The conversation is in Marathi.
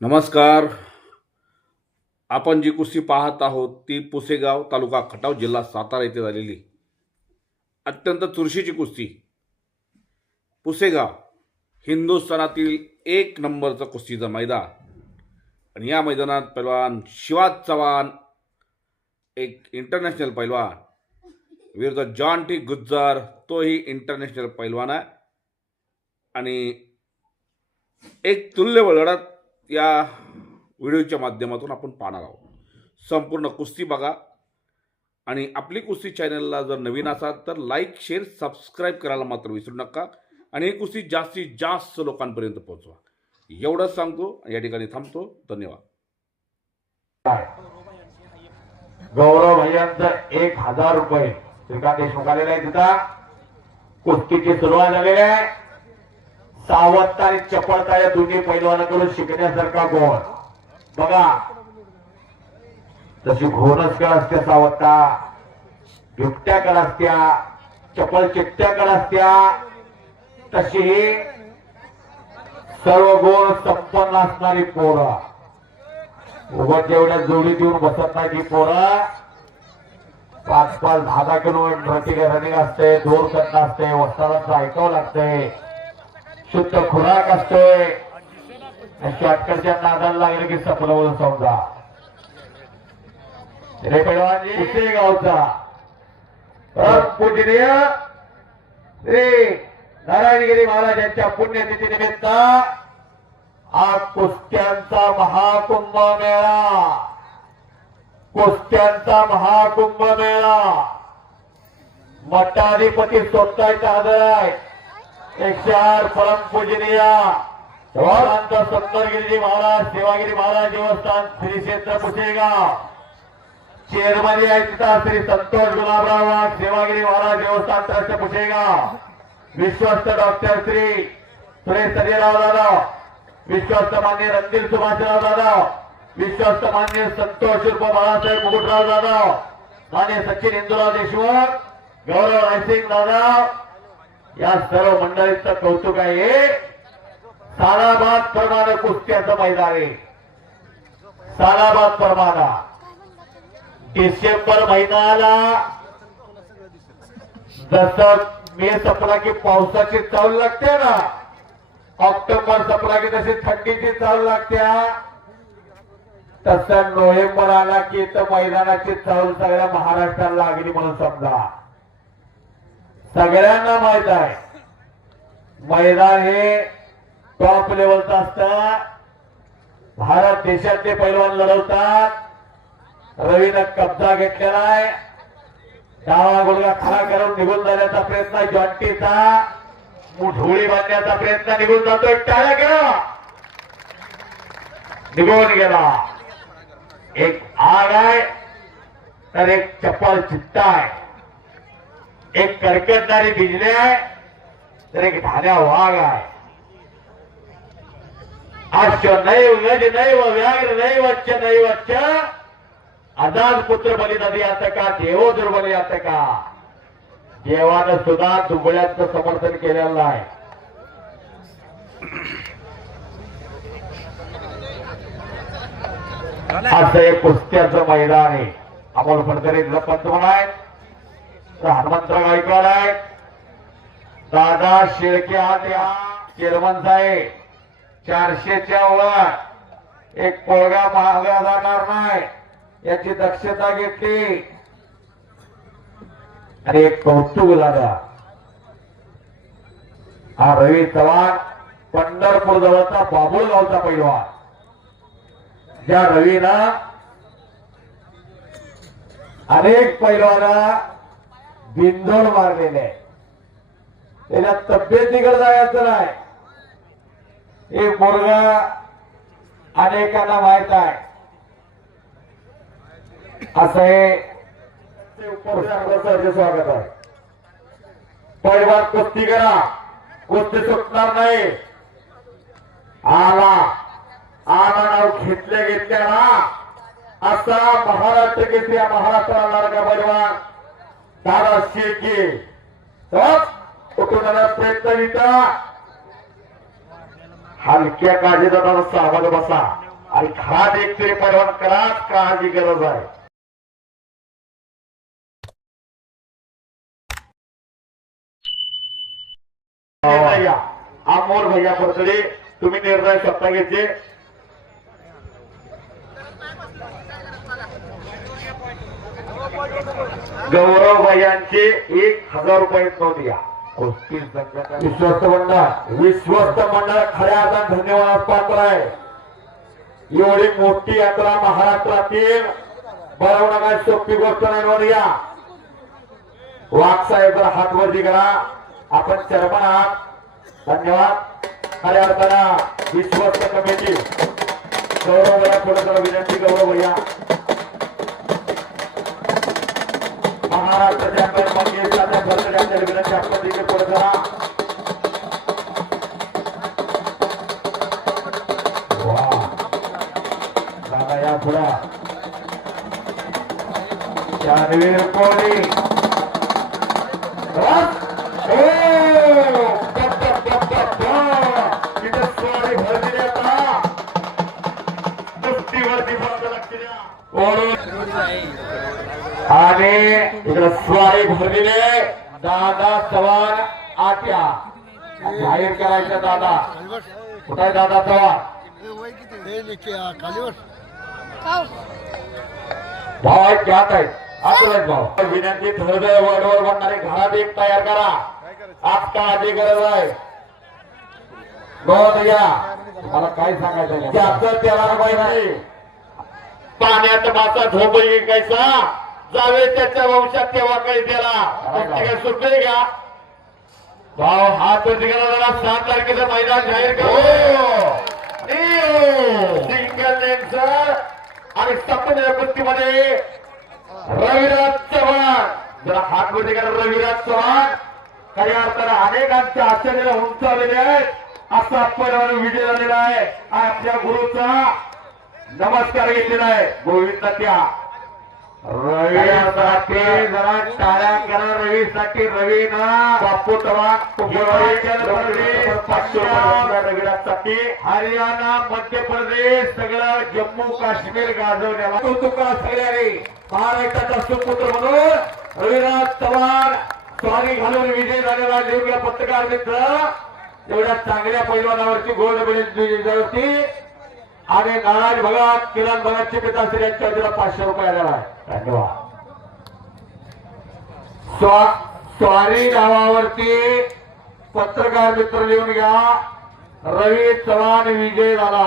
नमस्कार. आपण जी कुस्ती पाहत आहोत ती पुसेगाव तालुका खटाव जिल्हा सातारा येथे झालेली अत्यंत चुरशीची कुस्ती. पुसेगाव हिंदुस्थानातील एक नंबरचं कुस्तीचं मैदान आणि या मैदानात पैलवान शिवाज चव्हाण एक इंटरनॅशनल पैलवान विरुद्ध जॉन टी गुज्जर तोही इंटरनॅशनल पैलवान आहे आणि एक तुल्यबळ लढत या व्हिडिओच्या माध्यमातून आपण पाहणार आहोत. संपूर्ण कुस्ती बघा आणि आपली कुस्ती चॅनलला जर नवीन असाल तर लाईक शेअर सबस्क्राईब करायला मात्र विसरू नका आणि ही कुस्ती जास्तीत जास्त लोकांपर्यंत पोहोचवा. एवढंच सांगतो या ठिकाणी थांबतो. धन्यवाद. गौरव भैयांचं 1000 रुपये श्रीकांत देशमुख आलेले आहे. तिथं कुस्तीची सुरुवात झालेली आहे. सावत्ता आणि चपळता या दोन्ही पैलवानाकडून शिकण्यासारखा गोळ बघा. तशी घोणच कळ असते सावत्ता, बिबट्या कळ असत्या, चपळ चिट्ट्या कळ असत्या, तशी सर्व गुण संपन्न असणारी पोरं उभं तेवढ्या जोडी देऊन बसत नाही. की पोरं 5-5 10 किलोमीटर रनिंग असते, दूर करणं असते, वस्तादाचं ऐकावं लागतंय, शुद्ध खुराक असतोय. शॉर्टकटच्या नादाला लागले की सपलं बोलून समजा. रे पैलवान पुसेगावचा पूजनीय श्री नारायणगिरी महाराजांच्या पुण्यतिथी निमित्त आज कुस्त्यांचा महाकुंभ मेळा, कुस्त्यांचा महाकुंभ मेळा मठाधिपती स्वतःचा हजर आहे. 108 परमपूजनीय संत सत्तरगिरी महाराज सेवागिरी महाराज देवस्थान श्री क्षेत्र पुसेगाव चेअरमन आहे तिथं श्री संतोष गुलाबराव वाघ सेवागिरी महाराज देवस्थान ट्रस्ट पुसेगाव. विश्वस्त डॉक्टर श्री सुरेश सजयराव जाधव, विश्वस्त मान्य रणधीर सुभाषराव जाधव, विश्वस्त मान्य संतोष उर्फ बाळासाहेब मुकुटराव जाधव, मान्य सचिन इंदुराव देशमुख, गौरव रायसिंग जाधव या सर्व मंडळींचं कौतुक आहे. सालाबाद प्रमाणे कुस्त्याचं मैदान आहे. सालाबाद प्रमाणे डिसेंबर महिन्याला जसं मे संपला की पावसाची चाहूल लागते ना, ऑक्टोबर संपला की तशी थंडीची चाहूल लागते, तसं नोव्हेंबर आला की तर मैदानाची चाहूल सगळ्या महाराष्ट्राला लागली म्हणून समजा. सगळ्यांना माहित आहे मैदान हे टॉप लेवलचं असतं. भारत देशातले पैलवान लढवतात. रवीनं कब्जा घेतलेला आहे. डावा गुडघा खरा करून निघून जाण्याचा प्रयत्न जॉन्टीचा, मुठोळी बांधण्याचा प्रयत्न निघून जातोय. टाळ्या केला, निघून गेला. एक आग आहे तर एक चप्पल चित्ता आहे, एक कर्कटणारी बिजली आहे तर एक ढाल्या वाघ आहे. अश्व नैव गज नैव व्याघ्र नैवच्च नैवच्च आजाद पुत्र बलिदानी आता का देवो दुर्बली आता का. देवानं सुद्धा दुबळ्यांचं समर्थन केलेलं आहे. असं एक कुस्त्याचं मैदान आहे. अमोल फडकरे पंतप्रधान आहेत, हनुमंतराव गायकवाड आहेत, दादा शेळके हा चेअरमन साहेब. 400च्या वर एक पोळगा महागा जाणार नाही याची दक्षता घेतली आणि एक कौतुक झाला. हा रवी चव्हाण पंढरपूर जवळचा बाबुळगावचा पैलवान, ज्या रवीनं अनेक पैलवाना बिंदोड मारलेले. त्याच्या तब्येतीकडे जायचं नाही हे मुलगा अनेकांना माहित आहे. असं हे स्वागत आहे. पैलवान कुस्ती करा, कुस्ती सुटणार नाही. आला आला नाव घेतल्या ना असा महाराष्ट्र केसरी महाराष्ट्राला लाडका पैलवान दादा शेळके उठवण्याचा प्रयत्न. हलक्या काळजी जाताना सावध बसा. आणि घरात एक तरी पैलवान कराच काळाची गरज आहे. अमोल भैया बर्थडे तुम्ही निर्णय स्वतः घेतले. गौरव भैयांचे 1000 रुपये नोंद घ्या. विश्वस्त मंडळ खऱ्या अर्थाने धन्यवाद पात्र आहे. एवढी मोठी यात्रा महाराष्ट्रातील बळवणारा सोपी गोष्ट नाही. नोंद घ्या. वाघ साहेब जरा हात वरती करा. आपण चेअरमन आहात. धन्यवाद. खऱ्या अर्थानं विश्वस्त कमिटी गौरव भैया थोडं जरा विनंती. गौरव भैया महाराष्ट्र चॅम्पियन मंगेशच्या बर्थडे विनंती आपण तिथे पुढे करा. दादा या पुढे जानवीर कोहली तिथे स्वारी भर दिली. आता कुस्तीवरती लक्ष द्या. आणि इकडे स्वारी भरलेले दादा चव्हाण आट्या जाहीर करायचं. दादा कुठे आहे? दादा चव्हाण भाव घ्यात आहेत. असं भाऊ विनंती थोडं वडवर बनणारे घरात एक तयार करा. आज काळाची गरज आहे. बहुत या मला काय सांगायचं त्याचं त्याला माहिती. पाण्यात मासा झोप कैसा जावे त्याच्या वंशात तेव्हा काही त्याला सुटले का भाव. हात गेला जरा 7 तारखेचं मैदान जाहीर करू. सिंगल लेनचं आणि सप्तम कुस्तीमध्ये रविराज चव्हाण जरा हात मध्ये करा. रविराज चव्हाण खऱ्या अर्थानं अनेकांच्या आश्चर्याला उंचावलेले आहेत. असा पैलवान विजय झालेला आहे. आपल्या गुरुचा नमस्कार घेतलेला आहे. गोविंद त्या रवीसाठी जरा टाळ्या करा. रवीसाठी रवीना बापू चव्हाण रविराजसाठी हरियाणा मध्य प्रदेश सगळं जम्मू काश्मीर गाजवण्याला कौतुक सगळ्यांनी महाराष्ट्राचा सुपुत्र म्हणून रविराज चव्हाण स्वारी घालून विजय झालेला देऊया. पत्रकार मित्र एवढ्या चांगल्या पैलवानावरची गोल्ड मेडलवरती आणि नारायण भगत किरण भगतचे पिताश्री यांच्या वतीला 500 रुपये आलेला आहे. धन्यवाद. स्वारी नावावरती पत्रकार मित्र लिहून घ्या. रवी चव्हाण विजय झाला.